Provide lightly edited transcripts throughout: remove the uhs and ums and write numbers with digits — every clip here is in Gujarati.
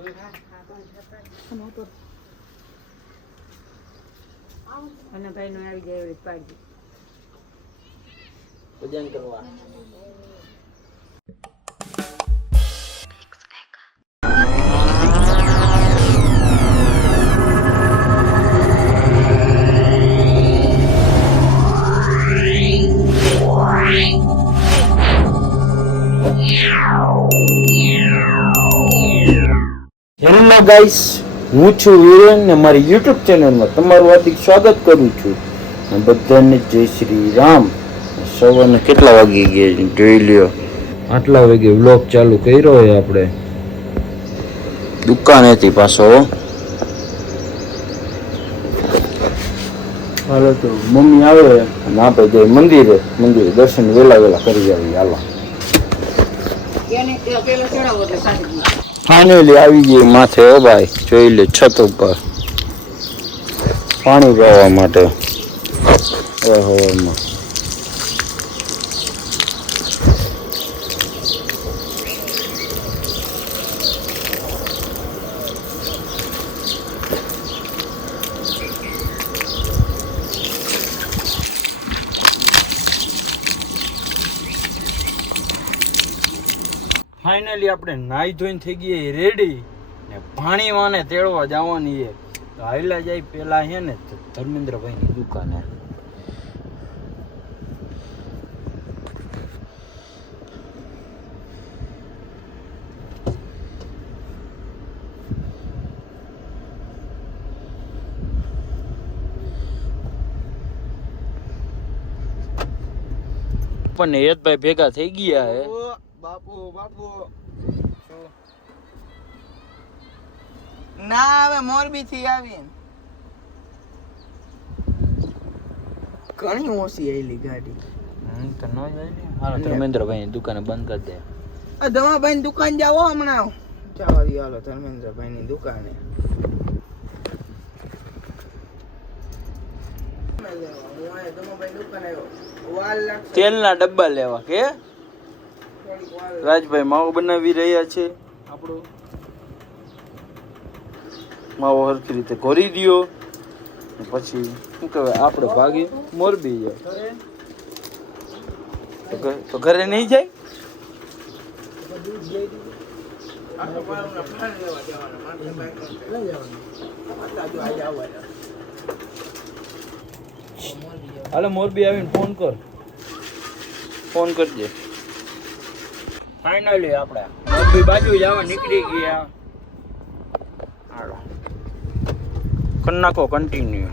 અને ભાઈ નો આવી જાય એવી પાડી ભજન કરવા. હેલો ગાઈસ, હું છું વીરેન ને મારી યુટ્યુબ ચેનલમાં તમારું હાર્દિક સ્વાગત કરું છું. બધાને જય શ્રી રામ. સવારને કેટલા વાગી ગયા જોઈ લ્યો. આટલા વાગે વ્લોગ ચાલુ કર્યો હોય આપણે દુકાનેથી પાછો. હાલો તો મમ્મી આવે અને આપણે જઈએ મંદિરે દર્શન વેલા કરી આવી. હાલો ફાઇનલી આવી ગઈ માથે. હો ભાઈ જોઈ લે, છત ઉપર પાણી પાવા માટે. હવામાં ફાઇનલી આપણે નાઈ ધોઈને થઈ ગઈ રેડી ને પાણીમાં ને તેડવા જવાની છે. તો હાઈલા જાય પેલા છે ને ધર્મેન્દ્રભાઈની દુકાને. પણ હેતભાઈ ભેગા થઈ ગયા હે. બાપુ ના હવે મોરબી થી આવી ઘણી ઓછી આવેલી ગાડી. તો ન જાય ને. હાલો ધર્મેન્દ્રભાઈ ની દુકાને બંધ કરી દે. ધમાભાઈ ની દુકાન જાઓ હમણાં. જવા દો હાલો ધર્મેન્દ્રભાઈ ની દુકાને. તેલના ડબ્બા લેવા કે રાજભાઈ માવો બનાવી રહ્યા છે. આપણો માવો હરખી રીતે ઘોરી દો પછી શું કહેવાય આપણે ભાગી મોરબી જાય. તો ઘરે નહીં જાય. હાલે મોરબી આવીને ફોન કરજે. ફાઇનલી આપણે મોરબી બાજુ જવા નીકળી ગયા. હાલો કરી નાખો કન્ટિન્યુ.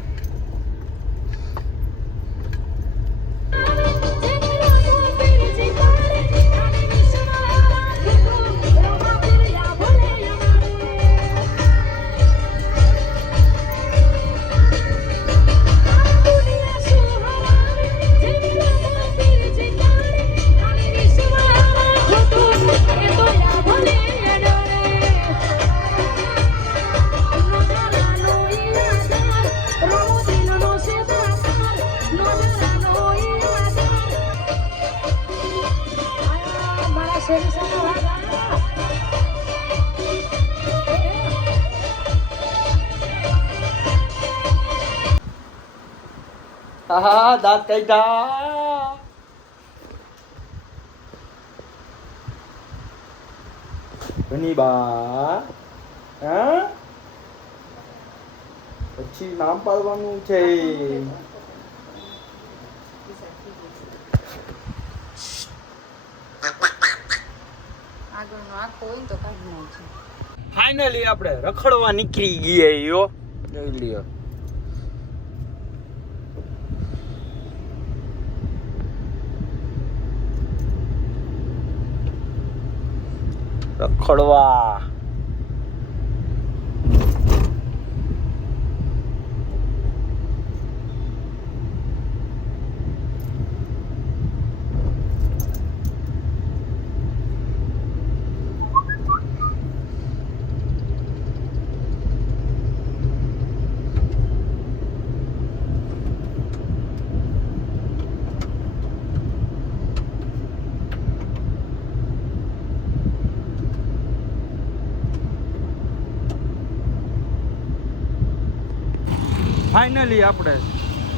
હા દાંત કાઢ્યા. ઘણી બા હા પછી નામ પાડવાનું છે. ફાઇનલી આપણે રખડવા નીકળી ગયા. યો જોઈ લ્યો. રખડવા ફાઇનલી આપણે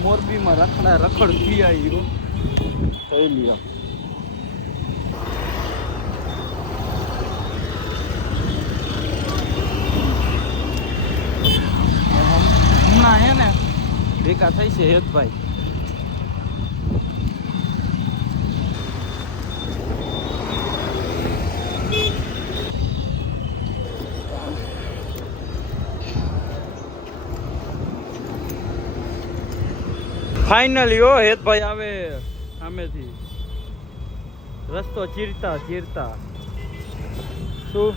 મોરબીમાં રખડ થઈ આવ્યો થઈ લ્યો. હમણાં હે ને ભેગા થઈ છે હેતભાઈ. ફાઇનલી ઓ હેતભાઈ આવે સામેથી રસ્તો ચીરતા શું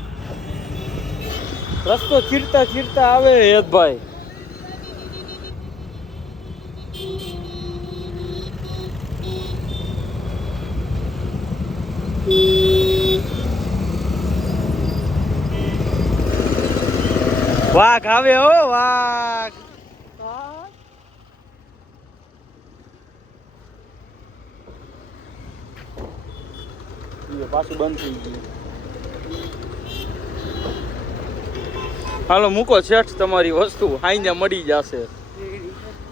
રસ્તો ચીરતા આવે હેતભાઈ. વાઘ આવે હો વાઘ. પાછું બંધ થઈ ગયું. હાલો મૂકો શેઠ તમારી વસ્તુ હાંજે મળી જશે.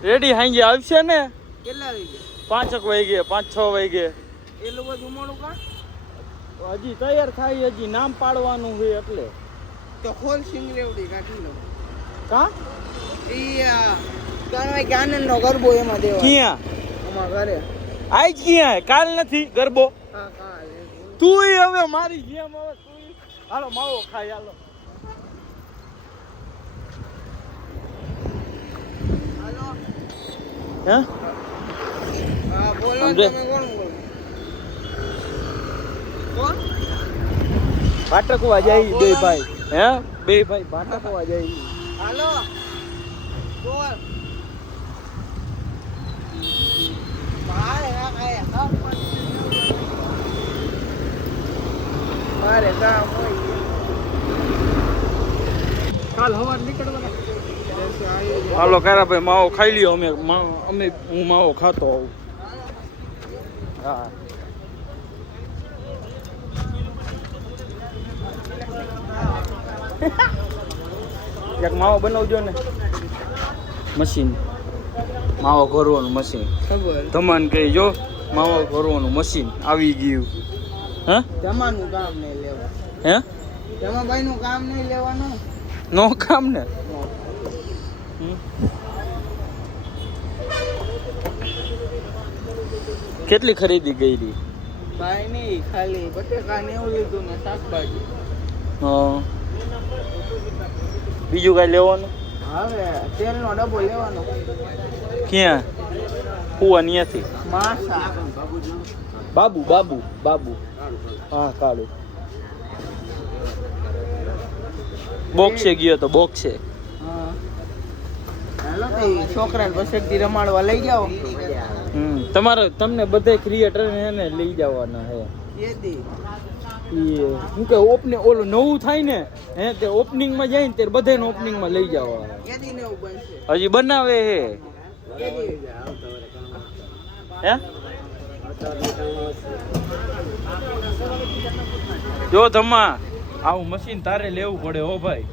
રેડી હાંજે આવશે ને? કેટલા વાગે? 5 વાગે 5-6 વાગે. એટલું બધું મોડું કા? હજી તૈયાર થાય હજી નામ પાડવાનું છે એટલે. તો હોલ સિંગરેવડી કાઢી લો. કા? ઈ આનંદનો ગરબો એમાં દેવા. ક્યાં? અમાર ઘરે. આજ ક્યાં? કાલ નથી ગરબો. હા કાલ. તું હવે મારી જેમ હવે તું હાલો માવો ખાઈ હાલો. હાલો. હે? હા બોલો સમજે? તમે કોણ બોલો? કોણ? ભાટકવા જાય બે ભાઈ. હે? બે ભાઈ ભાટકવા જાય. હાલો. બોલ. મારે કામ હોય. કાલ હવાર નીકળવાના. હાલો કારાભાઈ માવો ખાઈ લ્યો. અમે હું માવો ખાતો આવું. હા એક માવો બનાવજો ને મશીન. માવો ઘોરવાનું મશીન ખબર. તમને કહીજો માવો ઘોરવાનું મશીન આવી ગયું. હે જમાનું કામ નહીં લેવાનું. હે જમાભાઈ નું કામ નહીં લેવાનું. નો કામ ને. કેટલી ખરીદી કરી? ભાઈ નહીં ખાલી બટેકા ને એવું લીધું ને શાકભાજી. હા બીજું કઈ લેવાનું? હવે તેલનો ડબ્બો લેવાનો. ક્યાં? કુવા ત્યાંથી માસા બાબુ હા કાળું બોક્સે ગયો તો બોક્સે. હા હાલો તો છોકરાને પછી રમાડવા લઈ જાઓ. તમને બધે ક્રિએટર ને લઈ જવાના હે. શું કે ઓલું નવું થાય ને હે તે ઓપનિંગ માં જાય ને ત્યારે બધાને ઓપનિંગ માં લઈ જવા. હજી બનાવે હે. હે જો ધમ્મા આવું મશીન તારે લેવું પડે હો ભાઈ.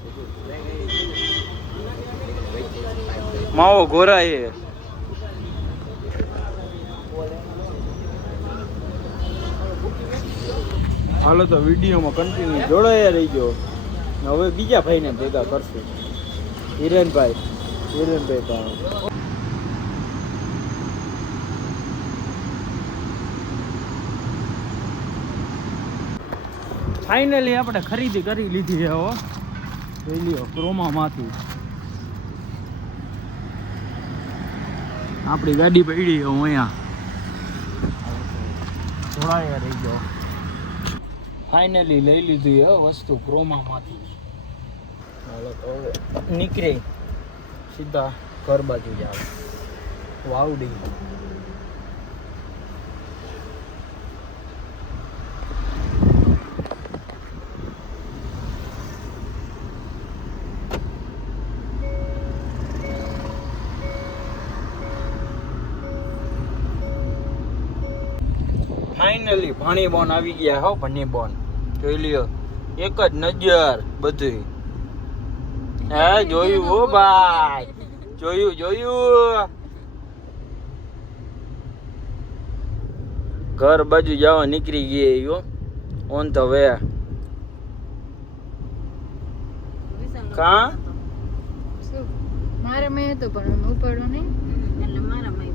માવો ઘોરાય હે. હાલો તો વિડીયોમાં કન્ટિન્યુ જોડાયા રહીજો. હવે બીજા ભાઈને ભેગા કરશું. હિરેનભાઈ પણ ફાઇનલી આપણે ખરીદી કરી લીધી છે. હો જોઈ લ્યો ક્રોમામાંથી આપણી ગાડી પડી હું અહીંયા જોડાયા રહી ગયો. ફાઇનલી લઈ લીધી હે વસ્તુ ક્રોમામાંથી. હાલો તો નીકળે સીધા ઘર બાજુ જાવ વાવડી. ફાઇનલી ભાણી બોન આવી ગયા હો. ભણી બોન જોઈ લ્યો એક જ નજર બધું. હે જોયું હો ભાઈ જોયું ઘર બાજુ જવા નીકળી ગઈ યો ઓન ધ વે કા મારા મેં હતું પણ હું ઉપાડો નહીં એટલે મારા મેં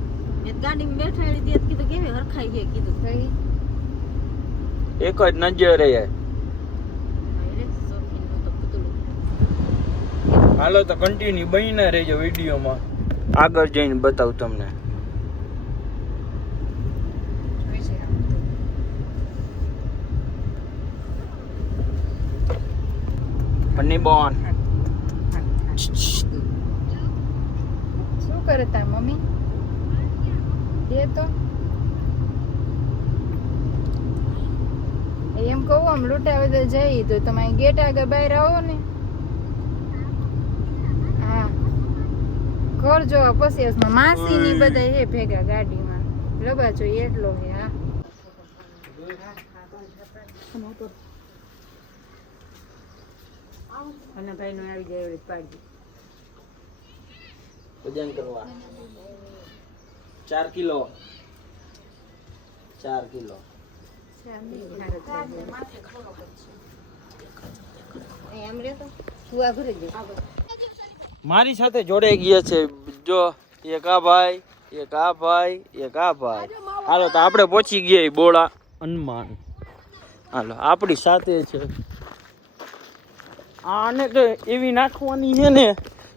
ગાડીમાં બેઠાડી દે કીધું કેવી હરખાઈ ગઈ કીધું કઈ એક જ નજરે હાલો તો કન્ટિન્યુ બનીને રહેજો વિડીયોમાં આગળ જઈને બતાવું તમને ફની બોન શું કરે તાર મમ્મી એ તો એમ કહું આમ લૂંટાવે તો જઈ તો તમે ગેટ આગળ બહાર આવો ને હા ઘર જોવા પછી હસમાં માસી ની બધા હે ભેગા ગાડીમાં લબા જોઈએ એટલો હે હા અને ભાઈ નો આવી જાય એવડી પાડી વજન કરવા 4 કિલો 4 કિલો મારી સાથે જોડાઈ ગયા છે જો એક આ ભાઈ એક આ ભાઈ એક આ ભાઈ હાલો તો આપણે પહોંચી ગયા બોળા હનુમાન હાલો આપણી સાથે છે આને તો એવી નાખવાની છે ને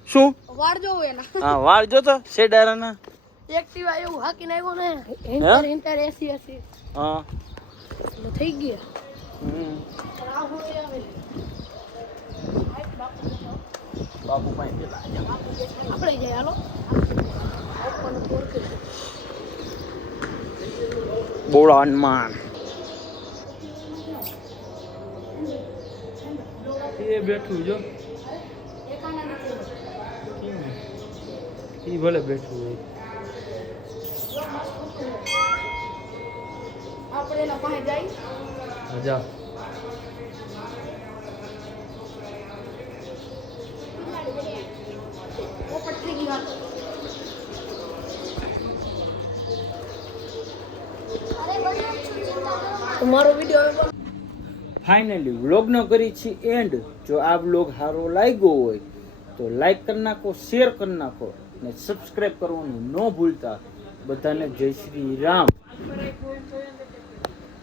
શું વાળ જોવો એના હા વાળ જોતો શેડારાના એક્ટિવા એવું હાકી નાખ્યો ને હે? ઇન્ટર એસી એસી હા થઈ ગયા હમ. આ હું આવે બાપુ પાસે પેલા આપણે જાય હાલો આપણને ફોન કરી બોળા હનુમાન એ બેઠું જો એ ભલે બેઠું હોય આપણે એના પાસે જાય જા પોપટ થઈ ગઈ વાત તમારો વિડિયો ફાઇનલી વ્લોગનો કરી છે એન્ડ જો આ વ્લોગ સારો લાગ્યો હોય તો લાઈક કરી નાખો શેર કરી નાખો અને સબસ્ક્રાઇબ કરવાનું ન ભૂલતા બધાને જય શ્રી રામ